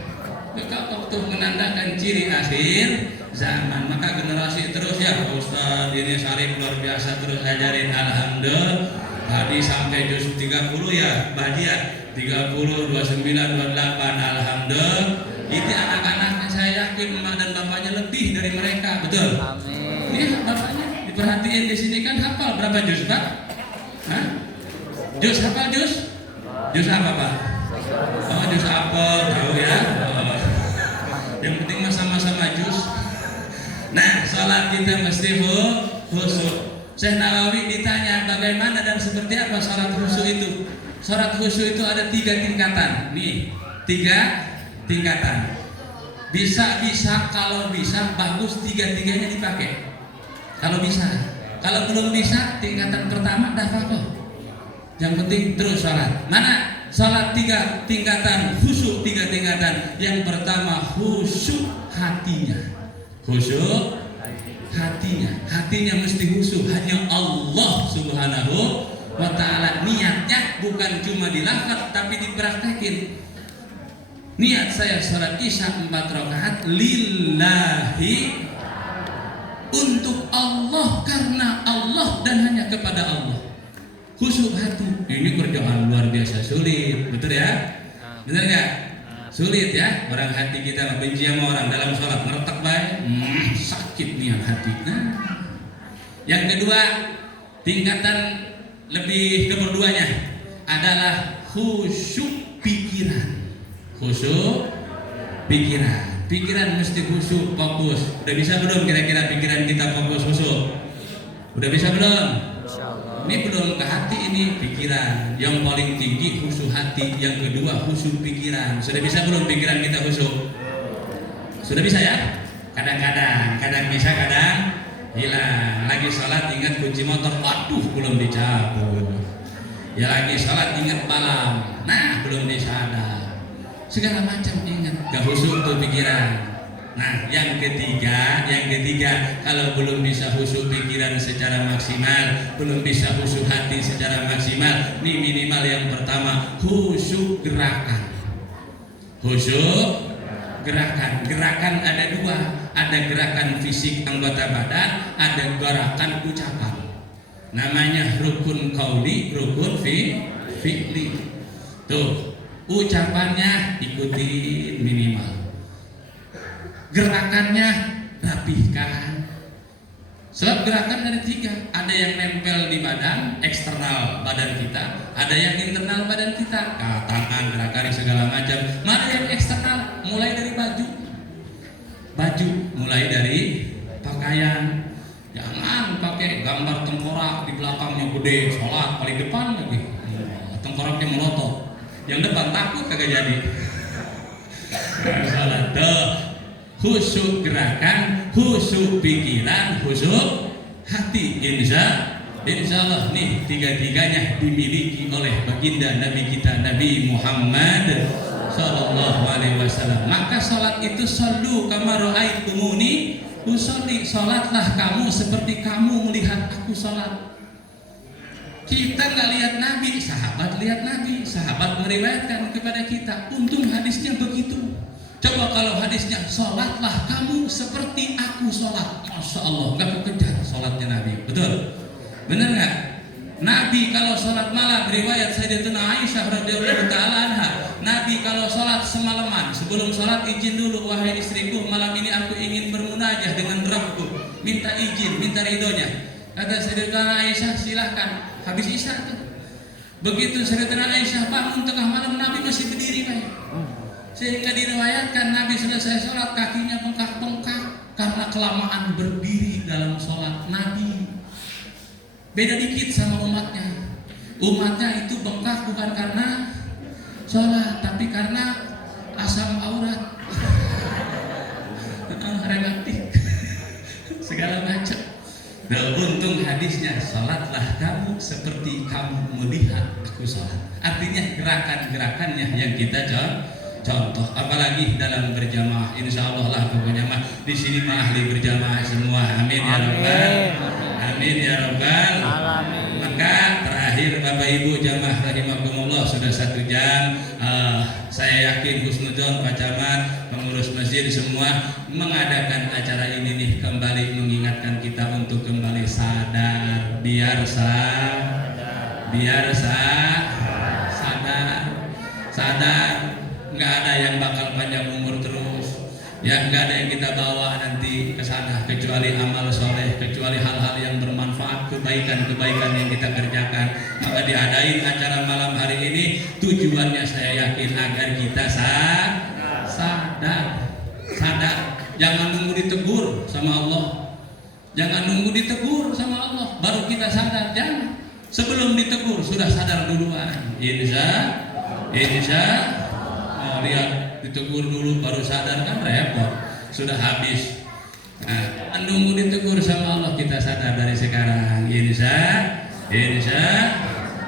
berkokok, tuh menandakan ciri akhir zaman. Maka generasi terus ya Pak Ustaz, ini Syarif luar biasa, terus ajarin. Alhamdulillah. Tadi sampai juz 30 ya, bahagia 30, 29, 28. Alhamdulillah. Itu anak-anaknya saya yakin emak dan bapaknya lebih dari mereka, betul? Amin. Ini bapaknya diperhatiin di sini kan hafal berapa juz, Pak? Hah? Juz hafal juz? Juz apa, Pak? Oh, juz apa? Tahu ya? Oh. Yang penting mah sama-sama juz. Nah, sholat kita mesti khusyuk. Syekh Nawawi ditanya bagaimana dan seperti apa sholat khusyuk itu. Sholat khusyuk itu ada 3 tingkatan. Nih, 3 tingkatan. Bisa kalau bisa bagus 3-3-nya dipakai. Kalau bisa. Kalau belum bisa, tingkatan pertama dah apa? Yang penting terus sholat. Mana? Sholat 3 tingkatan, khusyuk 3 tingkatan. Yang pertama khusyuk hatinya. Khusyuk hatinya mesti khusyuk, hanya Allah Subhanahu wa ta'ala. Niatnya bukan cuma dilafaz tapi dipraktekin. Niat saya sholat isya 4 rakaat lillahi, untuk Allah, karena Allah dan hanya kepada Allah. Khusyuk hati. Ini kerjaan luar biasa sulit, betul ya? Benar nggak? Sulit ya. Orang hati kita benci sama orang dalam sholat meretak baik, sakit nih hati. Yang kedua, tingkatan lebih keberduanya adalah khusyuk pikiran. Khusyuk pikiran mesti khusyuk, fokus. Udah bisa belum kira-kira pikiran kita fokus khusyuk? Udah bisa belum? Ini belum ke hati, ini pikiran. Yang paling tinggi khusyuk hati, yang kedua khusyuk pikiran. Sudah bisa belum pikiran kita khusyuk? Sudah bisa ya? Kadang bisa, kadang hilang. Lagi sholat ingat kunci motor, waduh belum dicabut. Ya lagi sholat ingat malam, nah belum disadar. Segala macam ingat, gak khusyuk tuh pikiran. Nah, yang ketiga, kalau belum bisa khusyuk pikiran secara maksimal, belum bisa khusyuk hati secara maksimal, nih minimal yang pertama khusyuk gerakan. Khusyuk gerakan ada 2, ada gerakan fisik anggota badan, ada gerakan ucapan. Namanya rukun qauli, rukun fi'li. Tuh, ucapannya ikuti minimal, gerakannya rapihkan. Sebab gerakan ada 3, ada yang nempel di badan, eksternal badan kita, ada yang internal badan kita, tangan, gerakan segala macam. Mana yang eksternal? Mulai dari baju, mulai dari pakaian. Jangan pakai gambar tengkorak di belakangnya gede, sholat paling depan lagi, tengkoraknya melotot. Yang depan takut kagak jadi. Salah tuh. Khusyuk gerakan, khusyuk pikiran, khusyuk hati. Insya Allah nih 3-tiganya dimiliki oleh baginda Nabi kita Nabi Muhammad Sallallahu Alaihi Wasallam. Maka sholat itu sallu kama ra'aitumuni usolli. Sholatlah kamu seperti kamu melihat aku sholat. Kita nggak lihat Nabi, sahabat lihat Nabi, sahabat meriwayatkan kepada kita. Untung hadisnya begitu. Coba kalau hadisnya sholatlah kamu seperti aku sholat, masya Allah, nggak kekejar sholatnya Nabi, betul? Bener nggak? Nabi kalau sholat malam, riwayat Sayyidatuna Aisyah radhiyallahu taala anha, Nabi kalau sholat semalaman, sebelum sholat izin dulu, wahai istriku, malam ini aku ingin bermunajah dengan Rabbku, minta izin, minta ridhonya. Kata Sayyidatuna Aisyah, silahkan. Habis isya tuh, begitu Sayyidatuna Aisyah bangun tengah malam, Nabi masih berdiri kayak. Sehingga diriwayatkan Nabi selesai sholat kakinya bengkak-bengkak karena kelamaan berdiri dalam sholat. Nabi beda dikit sama umatnya. Umatnya itu bengkak bukan karena sholat, tapi karena asam aurat, rematik, segala macam. Dan untung hadisnya, sholatlah kamu seperti kamu melihat aku sholat. Artinya gerakan-gerakannya yang kita contoh, apalagi dalam berjamaah. Insya Allah lah pokoknya mah di sini mah ahli berjamaah semua. Amin ya rabbal, amin ya rabbal. Maka terakhir Bapak Ibu jamaah rahimakumullah, sudah 1 jam. Saya yakin husnudzon Pak Camat, pengurus masjid semua mengadakan acara ini nih kembali mengingatkan kita untuk kembali sadar, biar sadar. Nggak ada yang bakal panjang umur terus, ya nggak ada yang kita bawa nanti ke sana kecuali amal soleh, kecuali hal-hal yang bermanfaat, kebaikan yang kita kerjakan. Maka diadain acara malam hari ini tujuannya saya yakin agar kita sadar. Jangan nunggu ditegur sama Allah, baru kita sadar. Jangan, sebelum ditegur sudah sadar duluan. Insya lihat ditegur dulu baru sadar kan repot, sudah habis. Nah, nunggu ditegur sama Allah, kita sadar dari sekarang. Insya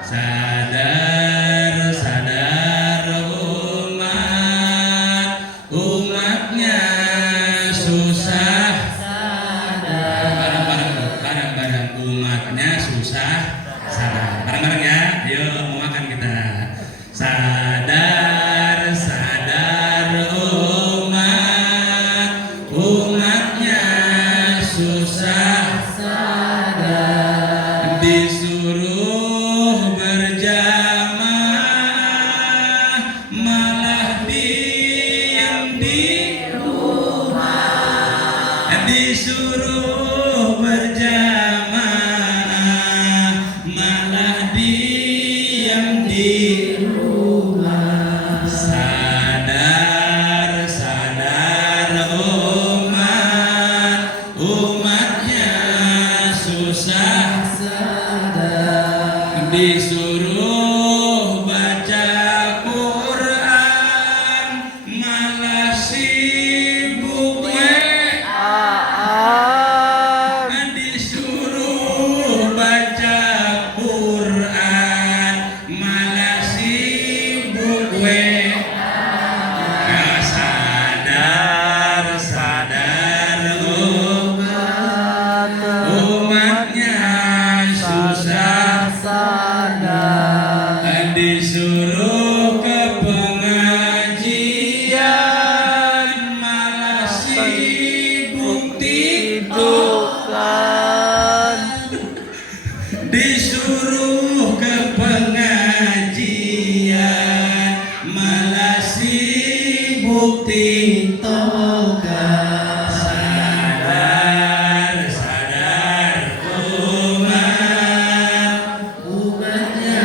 sadar, sadar umatnya susah. Barang-barang umatnya susah sadar. Bareng-bareng ya, ayo mau makan kita. Sadar, sadar umatnya susah sadar. Disuruh berjamaah malah diam di rumah. Disuruh berjamaah malah diam di rumah. Sadar, sadar umatnya susah sadar. Disuruh baca Quran malah sibuk disuruh baca Quran malah sibuk sadar, sadar umatnya susah sadar. Disuruh ke pengajian malah sibuk tiktokan. Disuruh ke pengajian malah sibuk tiktokan. Sadar, sadar umatnya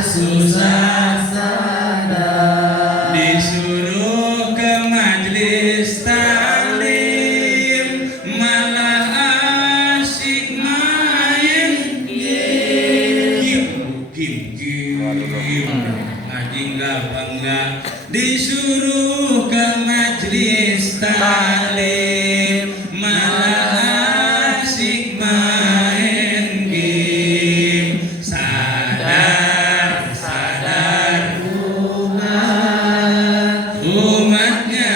susah sadar. Disuruh ke majelis taklim malah asik main game. Ngaji enggak bangga. Disuruh ke majelis taklim malah asik main game. Sadar, sadar umatnya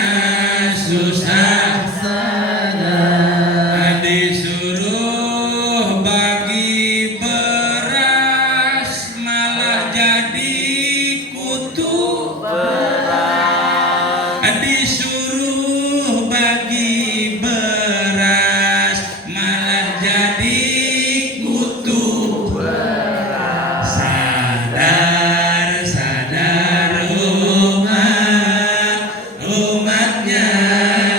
susah sadar. Disuruh bagi beras malah jadi kutu beras. Disuruh bagi beras malah jadi kutu beras. Sadar, sadar umatnya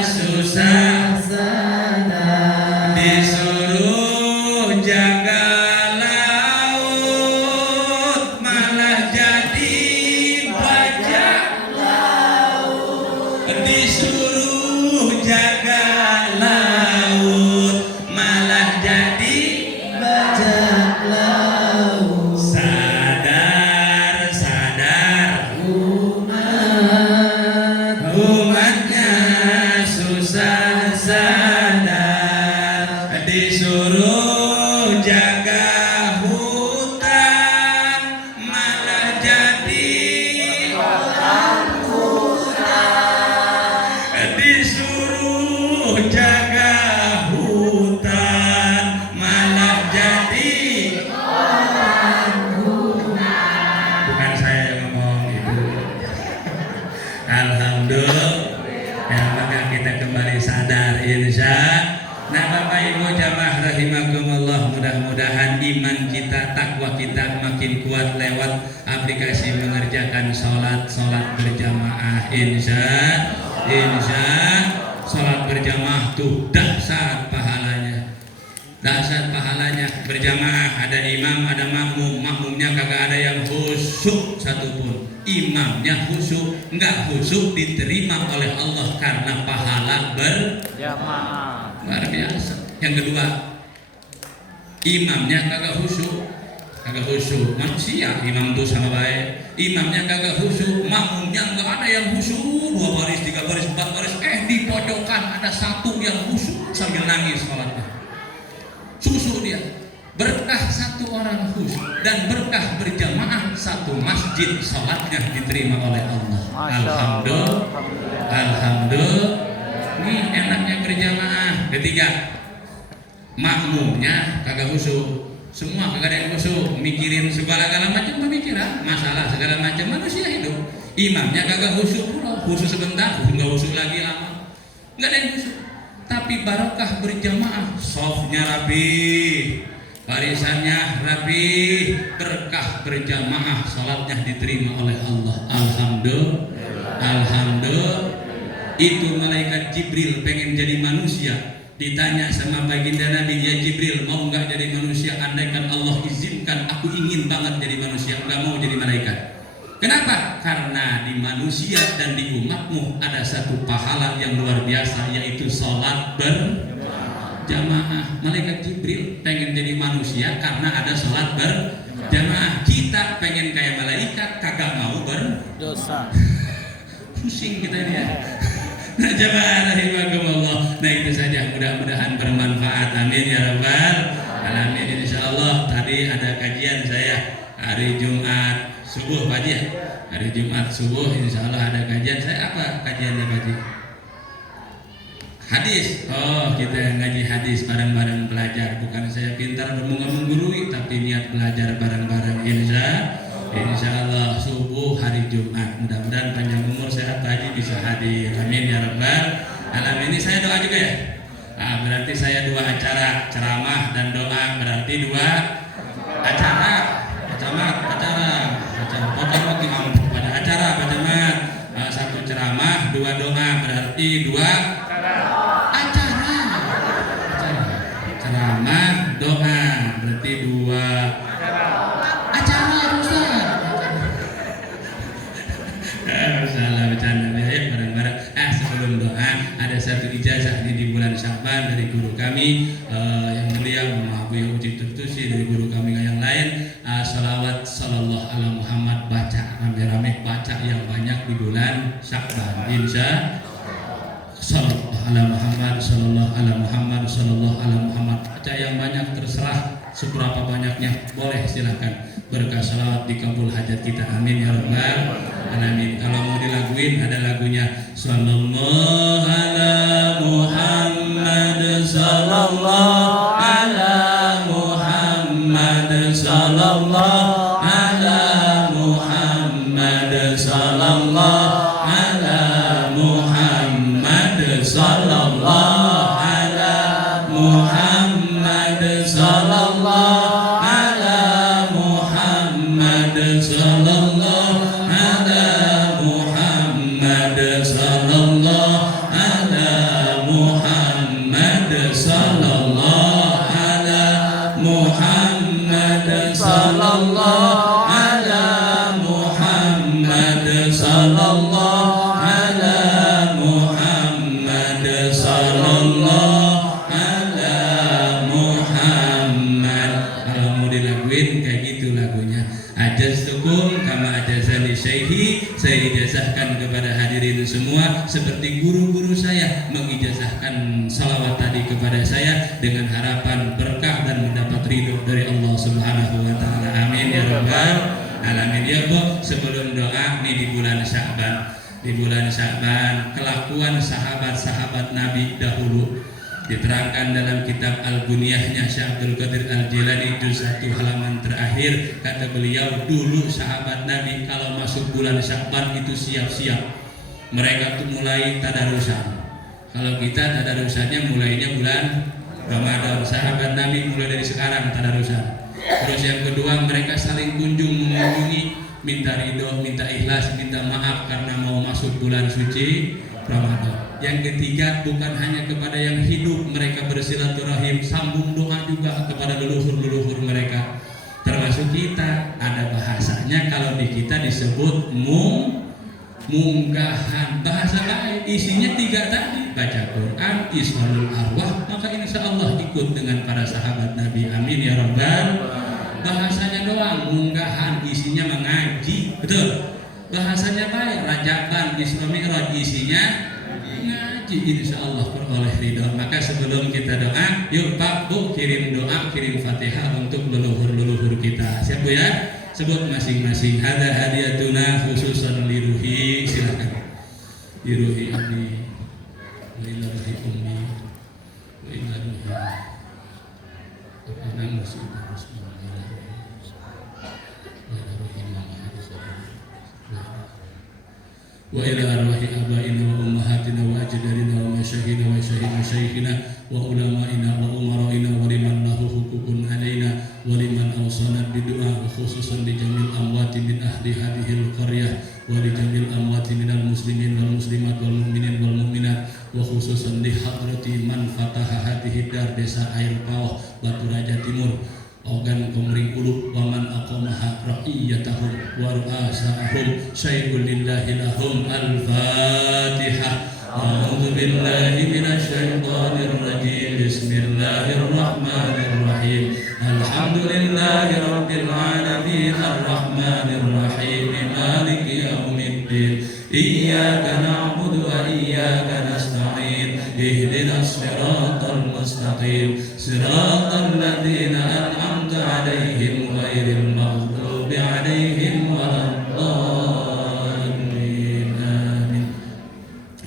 susah sadar. Disuruh jaga laut malah jadi bajak laut. Disuruh jaga laut malah jadi bajak laut. Sadar, sadar umatnya susah sadar. Disuruh jaga hutan malah jadi orang hutan. Disuruh jaga hutan malah jadi orang hutan. Bukan saya yang ngomong itu. Alhamdulillah. Ya, maka kita kembali sadar insya. Nah, Bapak Ibu jamaah rahimakumullah, mudah-mudahan iman kita, takwa kita makin kuat lewat aplikasi mengerjakan sholat berjamaah. Insya sholat berjamaah tuh dahsyat pahalanya. Dahsyat pahalanya berjamaah, ada imam, ada makmum. Makmumnya kagak ada yang khusyuk satupun. Imamnya khusyuk, enggak khusyuk diterima oleh Allah karena pahala berjamaah. Luar biasa. Yang kedua, imamnya kagak khusyuk. Manusia imam tuh sama baik. Imamnya kagak khusyuk, makmumnya enggak ada yang khusyuk. 2 baris, 3 baris, 4 baris, di pojokan ada satu yang khusyuk. sambil nangis sholatnya. Susu dia. Berkah satu orang khusyuk dan berkah berjamaah satu masjid, sholatnya diterima oleh Allah. Alhamdulillah. Alhamdulillah. Ini enaknya berjamaah. Ketiga, makmumnya kagak khusyuk. Semua kagak ada yang khusyuk, mikirin segala macam pemikiran, masalah segala macam manusia hidup. Imamnya kagak khusyuk pula, khusyuk sebentar, nggak khusyuk lagi lama. Nggak ada yang khusyuk. Tapi barokah berjamaah, softnya rapi, barisannya rapi, berkah berjamaah, sholatnya diterima oleh Allah. Alhamdulillah. Alhamdulillah. Itu malaikat Jibril pengen jadi manusia, ditanya sama baginda Nabi, ya Jibril, mau nggak jadi manusia? Andaikan Allah izinkan, aku ingin banget jadi manusia, nggak mau jadi malaikat. Kenapa? Karena di manusia dan di umatmu ada satu pahala yang luar biasa, yaitu sholat berjamaah. Malaikat Jibril pengen jadi manusia karena ada sholat berjamaah. Kita pengen kayak malaikat, kagak mau berdosa. Pusing kita ini ya. Nah, jamaah rahimakumullah. Nah, itu saja, mudah-mudahan bermanfaat. Amin ya rabbal alamin. Insyaallah tadi ada kajian saya hari Jumat subuh Pak Haji ya. Hari Jumat subuh insyaallah ada kajian saya. Apa kajiannya Pak Haji? Hadis. Oh, kita ngaji hadis bareng-bareng belajar. Bukan saya pintar menggurui, tapi niat belajar bareng-bareng. Insyaallah subuh hari Jumat. Mudah-mudahan panjang umur sehat Pak Haji bisa hadir. Amin ya rabbal alamin. Ini saya doa juga ya. Nah, berarti saya dua acara, ceramah dan doa, berarti dua acara. Acara Pak Camat. Satu ceramah, dua doa, berarti dua acara. Ceramah, doa, berarti dua acara Ustaz. Salah bercanda ya, bareng-bareng. Sebelum doa ada satu ijazah ini di bulan Sya'ban dari guru kami yang mulia Muhammad Uji Tertusi, dari guru kami yang lain. Salawat sallallahu ala Muhammad, baca rame-rame, baca yang banyak di bulan Sya'ban. Insya sallallahu ala Muhammad, sallallahu ala Muhammad, sallallahu ala Muhammad. Baca yang banyak, terserah seberapa banyaknya, boleh silakan. Berkah salawat dikabul hajat kita. Amin ya rabbal alamin. Kalau mau dilaguin ada lagunya. Sallallahu ala Muhammad, sallallahu ala Muhammad, sallallahu ala Muhammad, sallallahu ala Muhammad, sallallahu ala Muhammad, sallallahu ala Muhammad, sallallahu ala Muhammad, sallallahu ala Muhammad, sallallahu ala Muhammad, sallallahu ala Muhammad, sallallahu ala Muhammad, sallallahu ala Muhammad. Kalau mau dilaguin kayak gitu lagunya. Ajastukum kama ajazani syaihi, saya ijazahkan kepada hadirin semua seperti guru-guru saya mengijazahkan salawat tadi kepada saya, dengan harapan berkah dan mendapat ridho dari Allah Subhanahu wa taala. Amin ya rabbal alamin. Ya Bu, sebelum doa nih di bulan Sya'ban. Di bulan Sya'ban kelakuan sahabat-sahabat Nabi dahulu diterangkan dalam kitab Al-Buniyahnya Syekh Abdul Qadir Al-Jilani juz 1 halaman terakhir. Kata beliau, dulu sahabat Nabi kalau masuk bulan Sya'ban itu siap-siap. Mereka tuh mulai tadarusan. Kalau kita tadarusannya mulainya bulan Ramadan. Sahabat Nabi mulai dari sekarang tadarusan. Terus yang kedua, mereka saling kunjung mengunjungi, minta ridho, minta ikhlas, minta maaf karena mau masuk bulan suci Ramadan. Yang ketiga, bukan hanya kepada yang hidup mereka bersilaturahim, sambung doa juga kepada leluhur-leluhur mereka. Termasuk kita, ada bahasanya kalau di kita disebut munggahan, bahasa lain isinya 3 tadi, baca Quran, islamul arwah, maka insya Allah ikut dengan para sahabat Nabi. Amin ya rabbal. Bahasanya doang munggahan, isinya mengaji, betul. Bahasanya baik, rajaban, Isra Mi'raj, isinya mengaji. ngaji insya Allah peroleh ridho. Maka sebelum kita doa, yuk Pak Bu kirim doa, kirim Fatihah untuk leluhur-leluhur kita. Siap Bu ya? Sebut masing-masing. Ada hadiatuna khususan liruhi, silakan. Liruhi abi, wa ila ruhi ummi, wa ila ruhi abana musibah musibah, wa ila arwahi abaina wa ummahatina wa ajdadina wa masyaykhina wa masyayikhina wa ulama'ina wa umaraina wa liman lahu hukukun alaina wa liman awsana bidu'a khususan li jamil amwati min ahli hadhil qaryah wa li jamil amwati minal muslimin wal muslimat wal mu'minin wal mu'minat wa khususan li hadrati man fataha hadhihi dar desa Air Pawah Batu Raja Timur organ komering ulu waman aqamaha ra'iyatahum wa ru'asahum syai'ul lillahi lahum al-fatihah. A'udzu billahi minasy syaithanir rajim. Bismillahirrahmanirrahim. Alhamdulillahi rabbil alamin arrahmanir rahim maliki yaumiddin. Iyyaka na'budu wa iyyaka nasta'in. Ihdinas siratal mustaqim. Siratal ladzina an'amta 'alaihim ghairil maghdubi 'alaihim waladdallin. Amin.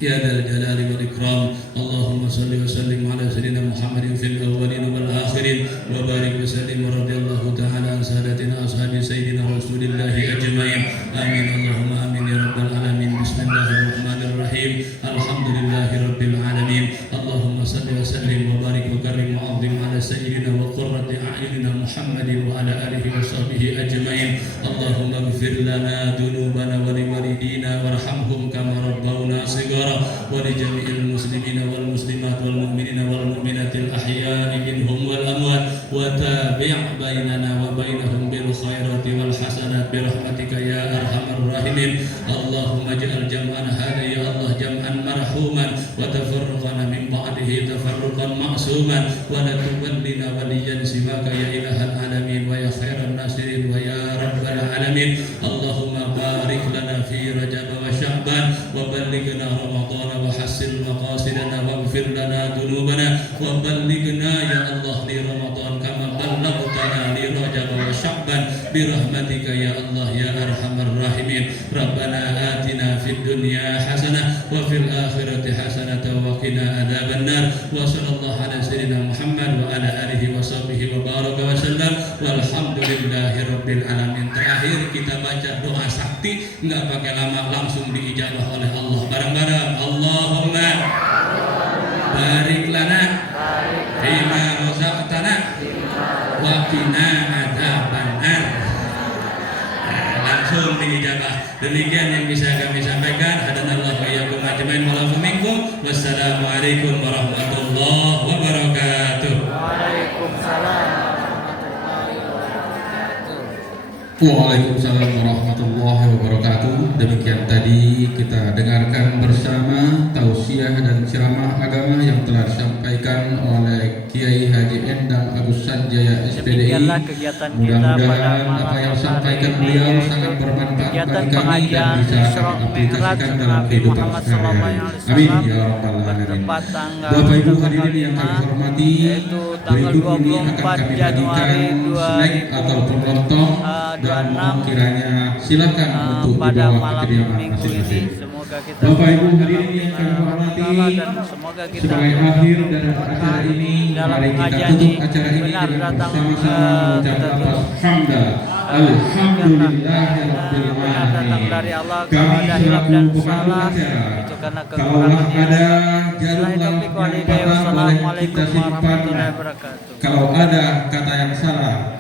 Ya dzal jalali wal ikram. Allahumma shalli wa sallim ala sayyidina Muhammadin fil awwalin wal akhirin wa barik wa sallim wa radhiyallahu ta'ala an sadatina ashabi sayyidina Rasulillah ajmain. Amin Allahumma amin ya rabbal alamin. Bismillahirrahmanirrahim. Alhamdulillahi rabbil alamin. Allahumma salli wa sallim wa barik wa karim wa azim ala sayyidina wa qurrati a'yunina Muhammadin wa ala alihi wa sahbihi ajmain. Allahumma ighfir lana dhunubana wa liwalidina warhamhum kama rabbawna shighara wa li jami'il muslimina wal muslimat wal mu'minina wal mu'minatil ahya'i minhum wal amwat wa tabi' bainana wa bainahum bil khairati wal hasanat bi rahmatika ya arhamar rahimin. Allahumma ij'al jam'ana hadha ya Allah jam'an marhuman wa tafarraqana min ba'dihi tafarruqan ma'suman wa la tuwallina waliyan simaka ya ilahal alamin wa ya khairan nasirin wa ya rabbal alamin. Allahumma barik lana fi Rajab wa Sya'ban wa ballighna Ramadan wa hassil maqasidana waghfir lana dhunubana wa ballighna ya Allah li Ramadan kama ballaghtana li Rajab wa Sya'ban bi rahmatika ya Allah ya arhamar rahimin. Rabbana atina fid dunya hasanah wa fil akhirati hasanah wa qina adzaban nar. Wa sallallahu ala sayyidina Muhammad wa ala alihi wa sahbihi wa baraka wa sallam walhamdulillahi rabbil alamin. Terakhir kita baca doa sakti, enggak pakai lama, langsung diijabah oleh Allah. Bareng-bareng Allahumma barik lana fima razaqtana wa qina adzabannar. Langsung diijabah. Demikian yang bisa kami sampaikan. Hadanallahu wa iyyakum ajmain wa lakum minkum. Wassalamualaikum warahmatullahi wabarakatuh. Waalaikumsalam. Waalaikumsalam warahmatullahi wabarakatuh. Demikian tadi kita dengarkan bersama tausiah dan ceramah agama yang telah disampaikan oleh Kiai Haji Endang Agus Sanjaya SPDI. Mudah-mudahan apa yang disampaikan beliau sangat bermanfaat bagi kami dan bisa kami aplikasikan dalam kehidupan sehari-hari. Amin ya rabbal alamin. Bapak Ibu hadirin yang kami hormati, berikut ini akan kami bagikan snack ataupun lontong dan mohon kiranya silakan untuk dibawa ke kediaman masing-masing. Bapak Ibu hadirin yang kami hormati, sebagai akhir dari acara ini, mari kita tutup acara ini dengan bersama-sama mengucapkan lafaz hamdah. Alhamdulillahirabbil alamin. Kami selaku pemandu acara, kalaulah ada jarum lampu yang patah boleh kita simpan. Kalau ada kata yang salah